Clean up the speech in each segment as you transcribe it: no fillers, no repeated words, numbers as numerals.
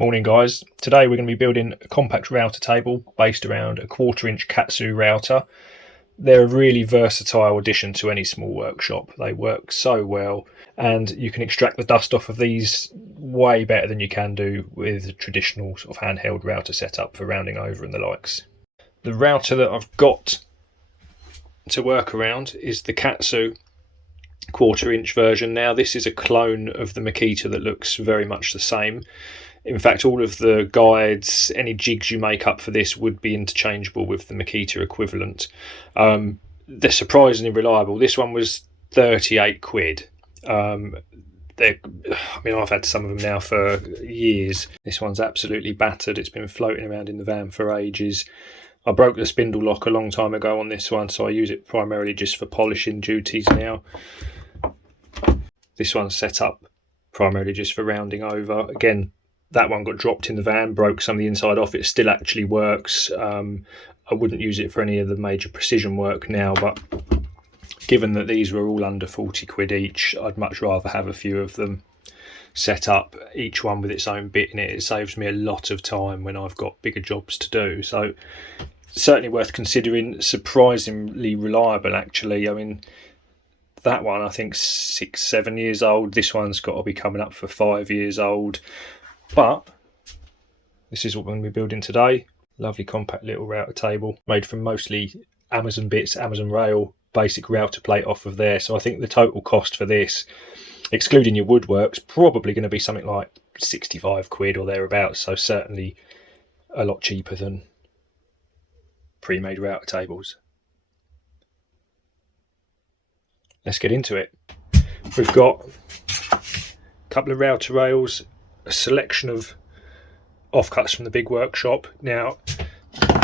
Morning guys, today we're going to be building a compact router table based around a 1/4 inch katsu router. They're a really versatile addition to any small workshop. They work so well and you can extract the dust off of these way better than you can do with a traditional sort of handheld router setup for rounding over and the likes. The router that I've got to work around is the katsu 1/4 inch version. Now this is a clone of the Makita that looks very much the same. In fact, all of the guides, any jigs you make up for this would be interchangeable with the Makita equivalent. They're surprisingly reliable. This one was 38 quid. I've had some of them now for years. This one's absolutely battered. It's been floating around in the van for ages. I broke the spindle lock a long time ago on this one, so I use it primarily just for polishing duties now. This one's set up primarily just for rounding over. Again, that one got dropped in the van, broke some of the inside off. It still actually works. I wouldn't use it for any of the major precision work now, but given that these were all under 40 quid each, I'd much rather have a few of them set up, each one with its own bit in it. It saves me a lot of time when I've got bigger jobs to do. So certainly worth considering. Surprisingly reliable actually. I mean, that one I think 6-7 years old. This one's got to be coming up for 5 years old. But this is what we're going to be building today. Lovely compact little router table made from mostly Amazon bits, Amazon rail, basic router plate off of there. So I think the total cost for this, excluding your woodwork's, probably going to be something like 65 quid or thereabouts. So certainly a lot cheaper than pre-made router tables. Let's get into it. We've got a couple of router rails, a selection of offcuts from the big workshop. Now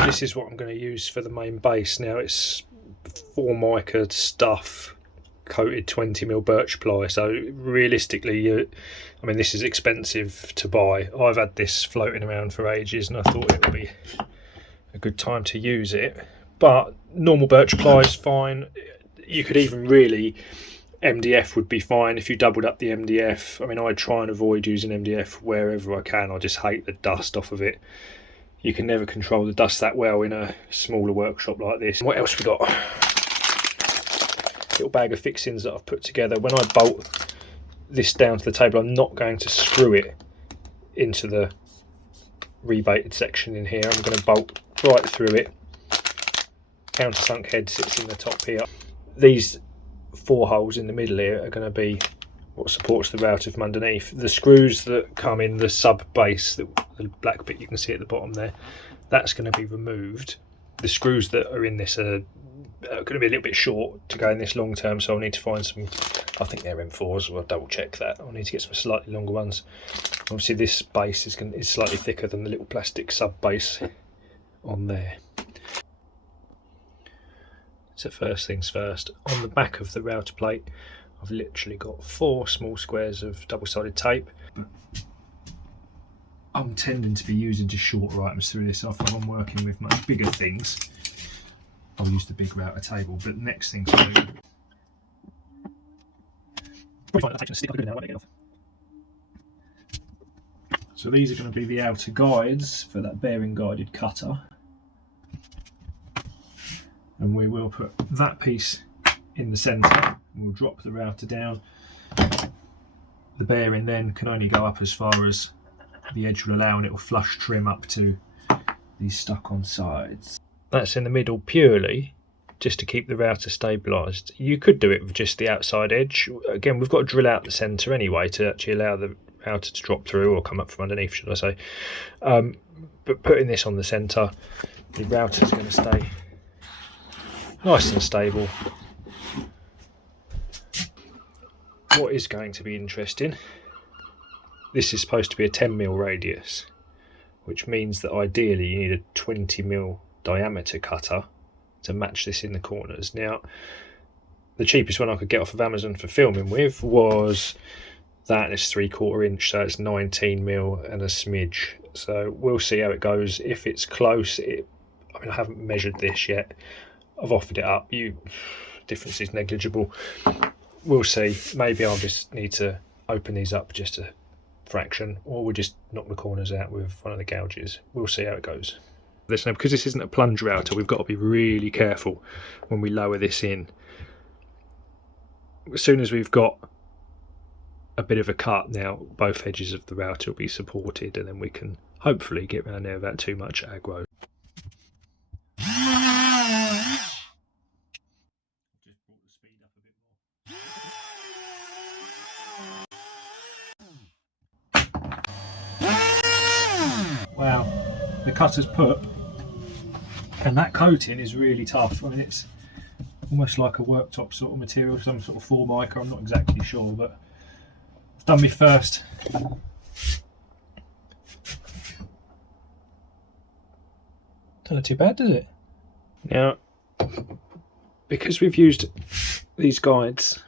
this is what I'm going to use for the main base. Now it's Formica stuff coated 20mm birch ply, so realistically this is expensive to buy. I've had this floating around for ages and I thought it would be a good time to use it, but normal birch ply is fine. You could even really, MDF would be fine if you doubled up the MDF. I mean, I try and avoid using MDF wherever I can. I just hate the dust off of it. You can never control the dust that well in a smaller workshop like this. What else we got? Little bag of fixings that I've put together. When I bolt this down to the table, I'm not going to screw it into the rebated section in here. I'm going to bolt right through it. Countersunk head sits in the top here. These 4 holes in the middle here are going to be what supports the router from underneath. The screws that come in the sub base, the black bit you can see at the bottom there, that's going to be removed. The screws that are in this are going to be a little bit short to go in this long term, so I'll need to find some, I think they're M4s, I'll double check that. I'll need to get some slightly longer ones. Obviously this base is slightly thicker than the little plastic sub base on there. So first things first, on the back of the router plate I've literally got 4 small squares of double-sided tape. I'm tending to be using just shorter items through this. If I'm working with much bigger things, I'll use the big router table. But the next thing to do, so these are going to be the outer guides for that bearing guided cutter. And we will put that piece in the centre and we'll drop the router down. The bearing then can only go up as far as the edge will allow, and it will flush trim up to these stuck on sides. That's in the middle purely just to keep the router stabilised. You could do it with just the outside edge. Again, we've got to drill out the centre anyway to actually allow the router to drop through or come up from underneath, should I say. But putting this on the centre, the router's going to stay nice and stable. What is going to be interesting, this is supposed to be a 10mm radius, which means that ideally you need a 20mm diameter cutter to match this in the corners. Now, the cheapest one I could get off of Amazon for filming with was that. It's 3/4 inch, so it's 19mm and a smidge. So we'll see how it goes. If it's close, I haven't measured this yet. I've offered it up. Difference is negligible. We'll see. Maybe I'll just need to open these up just to fraction, or we just knock the corners out with one of the gouges. We'll see how it goes. Now, because this isn't a plunge router, we've got to be really careful when we lower this in. As soon as we've got a bit of a cut now, both edges of the router will be supported, and then we can hopefully get around there without too much aggro. Wow, the cutter's put, and that coating is really tough. I mean, it's almost like a worktop sort of material, some sort of formica, I'm not exactly sure, but I've done my first. Don't look too bad, does it? Now, because we've used these guides,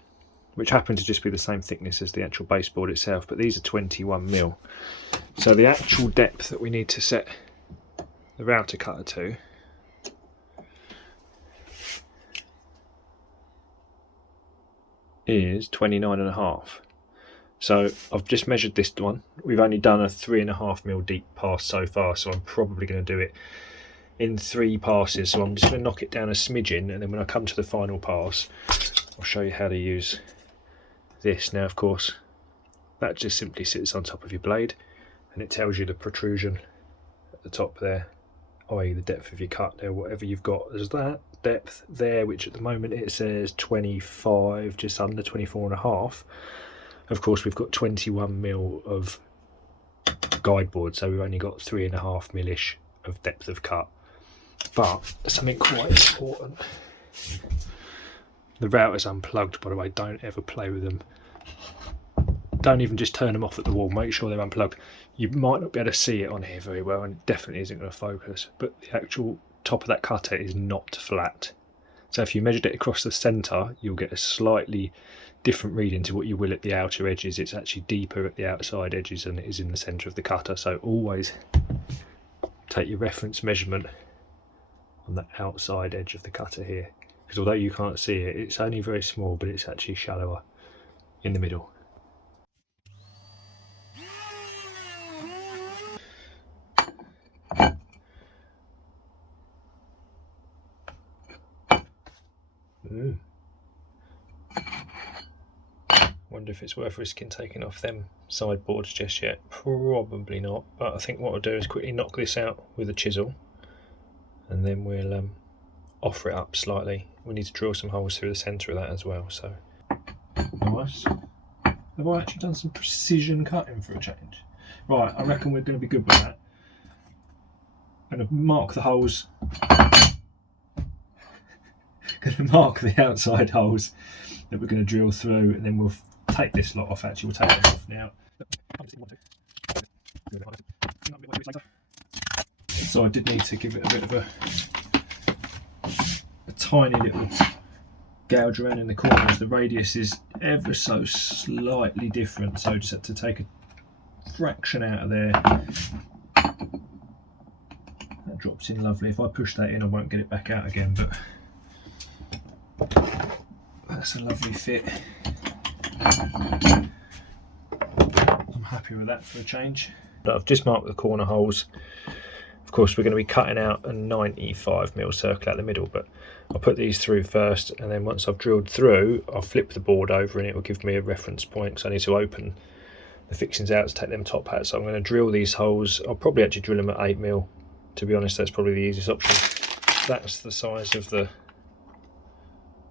which happen to just be the same thickness as the actual baseboard itself, but these are 21mm. So the actual depth that we need to set the router cutter to is 29.5. So I've just measured this one. We've only done a 3.5mm deep pass so far, so I'm probably going to do it in 3 passes. So I'm just going to knock it down a smidgen, and then when I come to the final pass, I'll show you how to use this. Now, of course, that just simply sits on top of your blade, and it tells you the protrusion at the top there, i.e. the depth of your cut there. Whatever you've got, there's that depth there, which at the moment it says 25, just under 24.5. Of course, we've got 21mm of guide board, so we've only got 3.5mm-ish of depth of cut. But something quite important, the router's unplugged, by the way. Don't ever play with them. Don't even just turn them off at the wall, make sure they're unplugged. You might not be able to see it on here very well, and it definitely isn't going to focus, but the actual top of that cutter is not flat. So if you measured it across the centre, you'll get a slightly different reading to what you will at the outer edges. It's actually deeper at the outside edges than it is in the centre of the cutter, so always take your reference measurement on the outside edge of the cutter here, because although you can't see it, it's only very small, but it's actually shallower in the middle. Wonder if it's worth risking taking off them sideboards just yet. Probably not, but I think what I'll do is quickly knock this out with a chisel, and then we'll offer it up slightly. We need to drill some holes through the centre of that as well. So nice. Have I actually done some precision cutting for a change? Right, I reckon we're going to be good with that. I'm going to mark the holes. Going to mark the outside holes that we're going to drill through, and then we'll take this lot off. Actually, we'll take them off now. So I did need to give it a bit of a tiny little gouge around in the corners. The radius is ever so slightly different, so I just had to take a fraction out of there. That drops in lovely. If I push that in, I won't get it back out again, but that's a lovely fit. I'm happy with that for a change. I've just marked the corner holes. Of course, we're going to be cutting out a 95mm circle out the middle, but I'll put these through first, and then once I've drilled through, I'll flip the board over and it will give me a reference point, because I need to open the fixings out to take them top out. So I'm going to drill these holes. I'll probably actually drill them at 8mm. To be honest, that's probably the easiest option. That's the size of the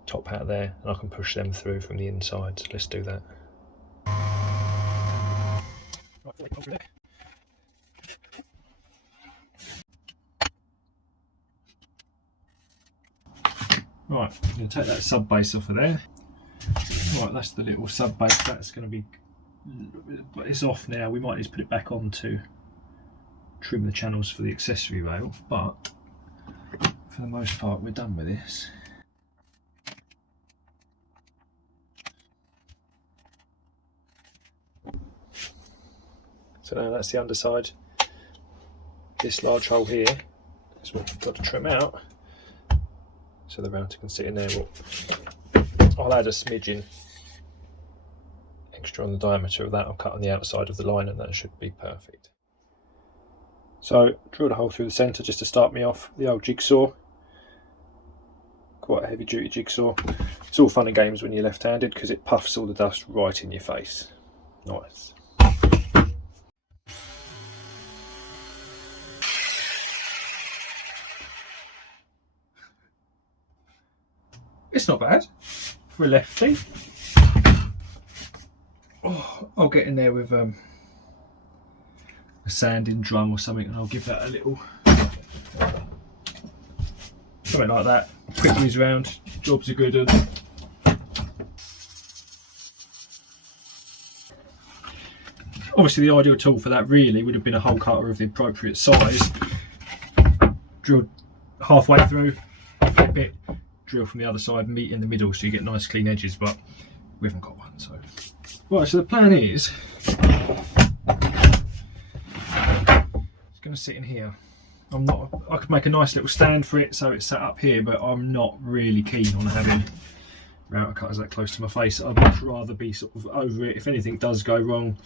top hat there, and I can push them through from the inside. So let's do that. Right, I'm going to take that sub base off of there. Right, that's the little sub base. That's going to be, it's off now. We might just put it back on to trim the channels for the accessory rail, but for the most part we're done with this. So now that's the underside. This large hole here is what we've got to trim out, so the router can sit in there. I'll add a smidgen extra on the diameter of that, I'll cut on the outside of the line and that should be perfect. So drilled a hole through the centre just to start me off, the old jigsaw. Quite a heavy duty jigsaw. It's all fun and games when you're left-handed because it puffs all the dust right in your face. Nice. It's not bad for a lefty. Oh, I'll get in there with a sanding drum or something and I'll give that a little, something like that. Quick whiz round, jobs are good. Obviously the ideal tool for that really would have been a hole cutter of the appropriate size. Drilled halfway through, flip it, drill from the other side, meet in the middle so you get nice clean edges, but we haven't got one. So right, so the plan is it's going to sit in here. I could make a nice little stand for it so it's sat up here, but I'm not really keen on having router cutters that close to my face. I'd much rather be sort of over it. If anything does go wrong,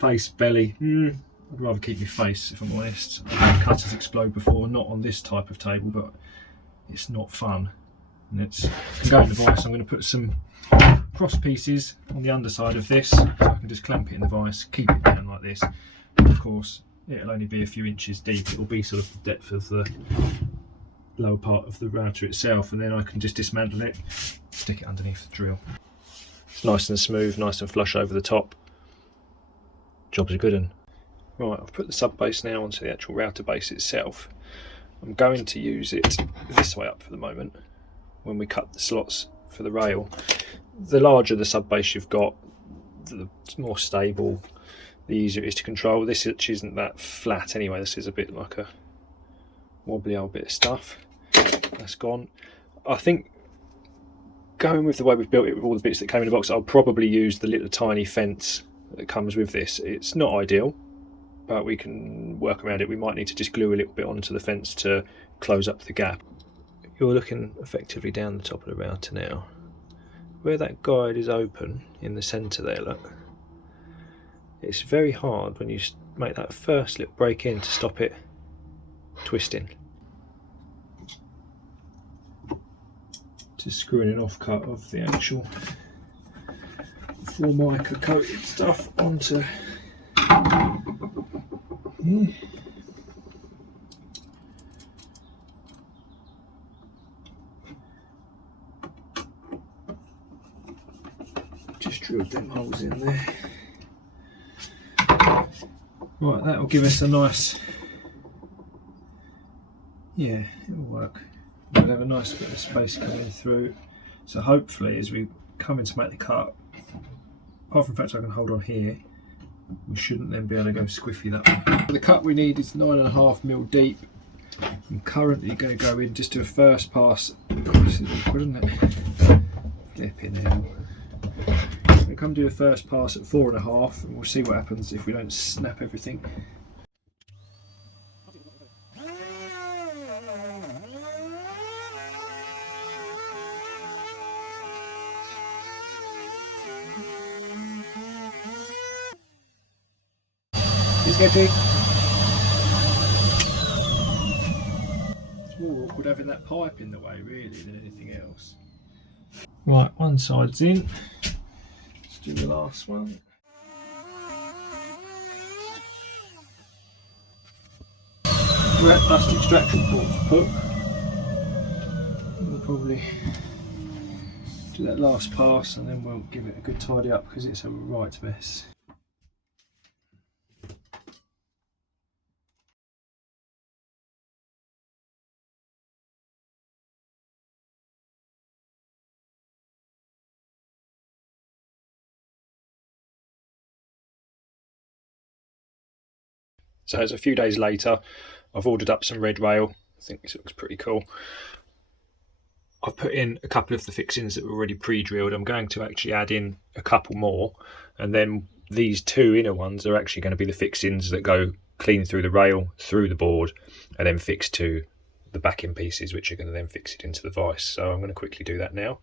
face, belly, I'd rather keep my face, if I'm honest. I've had cutters explode before, not on this type of table, but it's not fun. And it's can go in the vise. I'm going to put some cross pieces on the underside of this so I can just clamp it in the vise, keep it down like this. And of course, it'll only be a few inches deep. It'll be sort of the depth of the lower part of the router itself, and then I can just dismantle it, stick it underneath the drill. It's nice and smooth, nice and flush over the top. Job's a good one. Right, I've put the sub base now onto the actual router base itself. I'm going to use it this way up for the moment when we cut the slots for the rail. The larger the sub base you've got, the more stable, the easier it is to control. This isn't that flat anyway, this is a bit like a wobbly old bit of stuff. That's gone. I think going with the way we've built it with all the bits that came in the box, I'll probably use the little tiny fence that comes with this. It's not ideal, but we can work around it. We might need to just glue a little bit onto the fence to close up the gap. You're looking effectively down the top of the router now. Where that guide is open in the centre there, look. It's very hard when you make that first little break in to stop it twisting. Just screwing an offcut of the actual Formica coated stuff onto here. Just drilled them holes in there. Right, that'll give us a nice, yeah, it'll work. We'll have a nice bit of space coming through. So hopefully as we come in to make the cut, apart from the fact I can hold on here, we shouldn't then be able to go squiffy that way. The cut we need is 9.5mm deep. I'm currently going to go in, just do a first pass. God, this is awkward, isn't it? Flipping hell. I'm going to come do a first pass at 4.5 and we'll see what happens if we don't snap everything. It's more awkward having that pipe in the way really than anything else. Right, one side's in. Let's do the last one. Rat dust extraction port's put. We'll probably do that last pass and then we'll give it a good tidy up because it's a right mess. So it's a few days later, I've ordered up some red rail. I think this looks pretty cool. I've put in a couple of the fixings that were already pre-drilled. I'm going to actually add in a couple more, and then these two inner ones are actually going to be the fixings that go clean through the rail, through the board, and then fix to the backing pieces, which are going to then fix it into the vise. So I'm going to quickly do that now.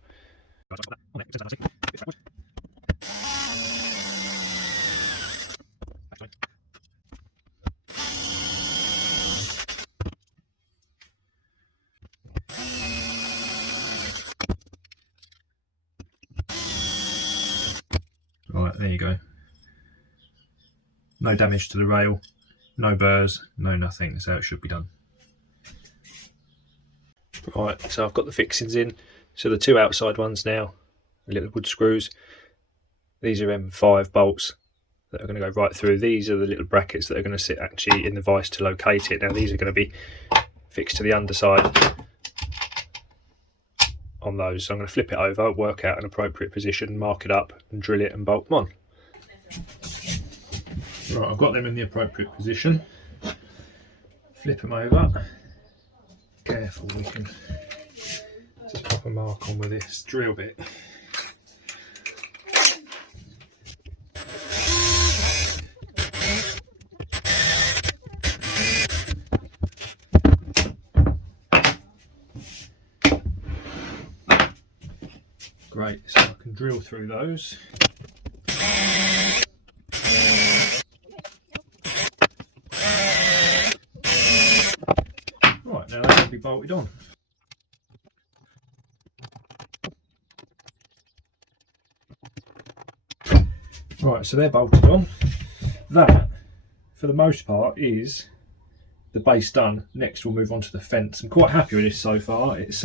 Right, there you go. No damage to the rail, no burrs, no nothing. That's how it should be done. Right, so I've got the fixings in. So the two outside ones now, the little wood screws. These are M5 bolts that are going to go right through. These are the little brackets that are going to sit actually in the vise to locate it. Now these are going to be fixed to the underside on those. So I'm going to flip it over, work out an appropriate position, mark it up and drill it and bolt them on. Right, I've got them in the appropriate position. Flip them over. Careful, we can just pop a mark on with this drill bit. Great, so I can drill through those. Right, now they're going to be bolted on. Right, so they're bolted on. That, for the most part, is the base done. Next we'll move on to the fence. I'm quite happy with this so far. It's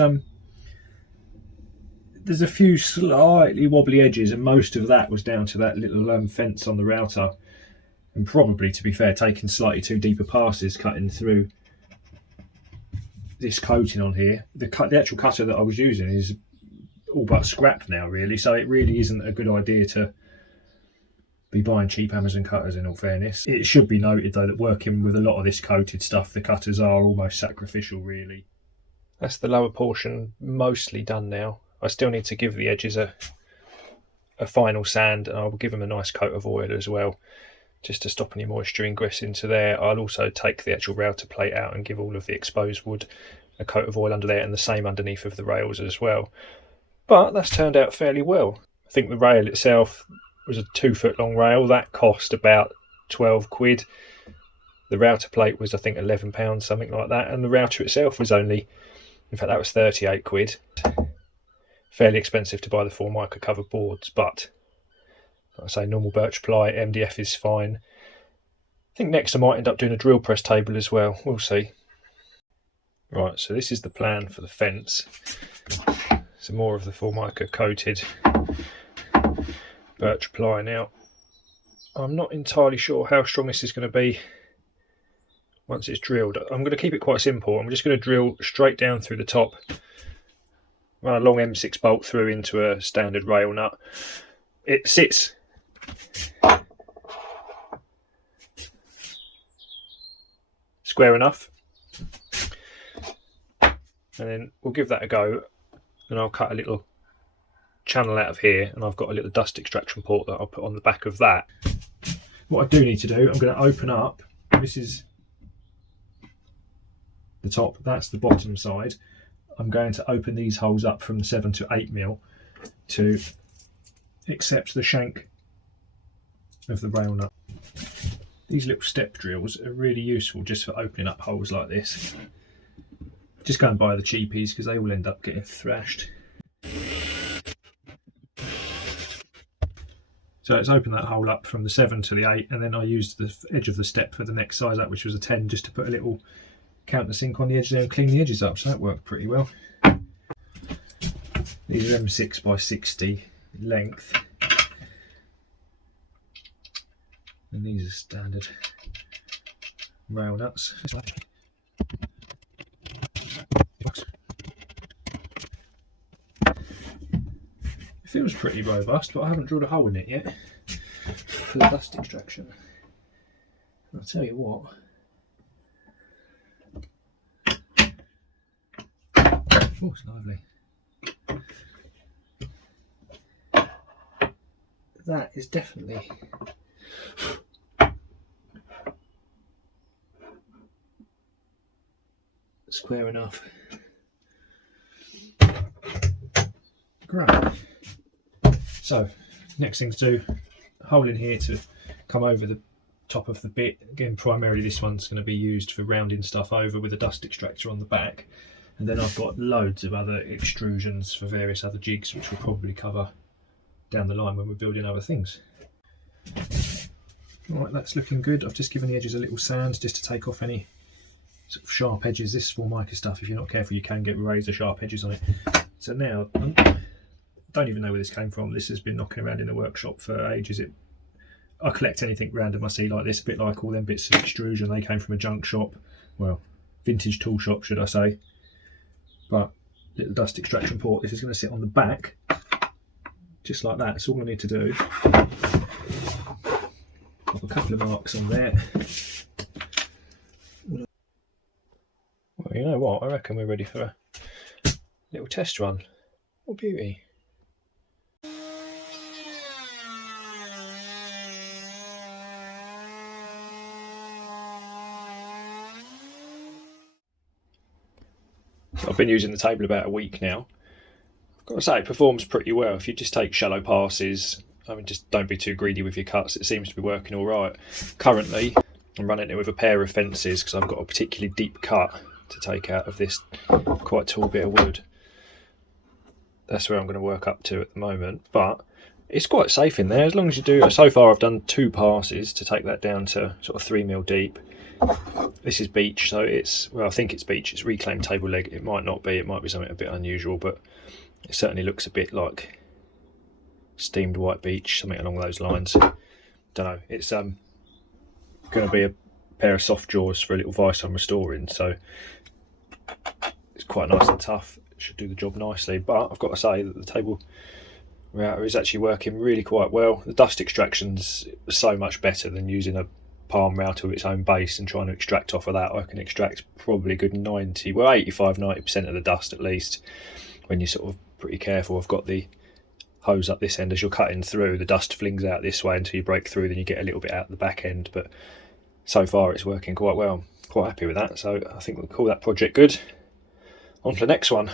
there's a few slightly wobbly edges, and most of that was down to that little fence on the router, and probably, to be fair, taking slightly too deeper passes cutting through this coating on here. The actual cutter that I was using is all but scrapped now, really, so it really isn't a good idea to be buying cheap Amazon cutters, in all fairness. It should be noted though that working with a lot of this coated stuff, the cutters are almost sacrificial, really. That's the lower portion mostly done now. I still need to give the edges a final sand, and I will give them a nice coat of oil as well, just to stop any moisture ingress into there. I'll also take the actual router plate out and give all of the exposed wood a coat of oil under there, and the same underneath of the rails as well. But that's turned out fairly well. I think the rail itself was a 2 foot long rail. That cost about 12 quid. The router plate was, I think, £11, something like that, and the router itself was only, in fact that was 38 quid. Fairly expensive to buy the Formica cover boards, but like I say, normal birch ply, MDF is fine. I think next I might end up doing a drill press table as well, we'll see. Right, so this is the plan for the fence. Some more of the Formica coated birch ply now. I'm not entirely sure how strong this is going to be once it's drilled. I'm going to keep it quite simple. I'm just going to drill straight down through the top, run a long M6 bolt through into a standard rail nut. It sits square enough, and then we'll give that a go, and I'll cut a little channel out of here, and I've got a little dust extraction port that I'll put on the back of that. What I do need to do, I'm going to open up, this is the top, that's the bottom side. I'm going to open these holes up from 7 to 8mm to accept the shank of the rail nut. These little step drills are really useful just for opening up holes like this. Just go and buy the cheapies because they all end up getting thrashed. So let's open that hole up from the 7 to the 8, and then I used the edge of the step for the next size up, which was a 10, just to put a little countersink on the edge there and clean the edges up, so that worked pretty well. These are M6 by 60 length, and these are standard rail nuts. It feels pretty robust, but I haven't drilled a hole in it yet for the dust extraction. I'll tell you what, oh, it's lovely. That is definitely square enough. Great. So, next thing to do, a hole in here to come over the top of the bit. Again, primarily this one's going to be used for rounding stuff over with a dust extractor on the back. And then I've got loads of other extrusions for various other jigs, which we'll probably cover down the line when we're building other things. Right, that's looking good. I've just given the edges a little sand just to take off any sort of sharp edges. This Formica stuff, if you're not careful, you can get razor sharp edges on it. So now, I don't even know where this came from. This has been knocking around in the workshop for ages. I collect anything random I see like this, a bit like all them bits of extrusion. They came from a junk shop, well, vintage tool shop, should I say. But little dust extraction port. This is going to sit on the back, just like that. That's all I need to do. Pop a couple of marks on there. Well, you know what? I reckon we're ready for a little test run. What beauty. I've been using the table about a week now. I've got to say, it performs pretty well. If you just take shallow passes, I mean, just don't be too greedy with your cuts. It seems to be working all right. Currently, I'm running it with a pair of fences because I've got a particularly deep cut to take out of this quite tall bit of wood. That's where I'm going to work up to at the moment, but it's quite safe in there as long as you do. So far I've done 2 passes to take that down to sort of 3mm deep. This is beech, so it's, well, I think it's beech. It's reclaimed table leg. It might not be. It might be something a bit unusual, but it certainly looks a bit like steamed white beech, something along those lines. Don't know. It's going to be a pair of soft jaws for a little vice I'm restoring, so it's quite nice and tough. It should do the job nicely, but I've got to say that the table router is actually working really quite well. The dust extraction's so much better than using a palm router with its own base and trying to extract off of that. I can extract probably a good 85-90% of the dust at least when you're sort of pretty careful. I've got the hose up this end. As you're cutting through, the dust flings out this way until you break through, then you get a little bit out the back end, but so far it's working quite well. Quite happy with that, so I think we'll call that project good. On to the next one.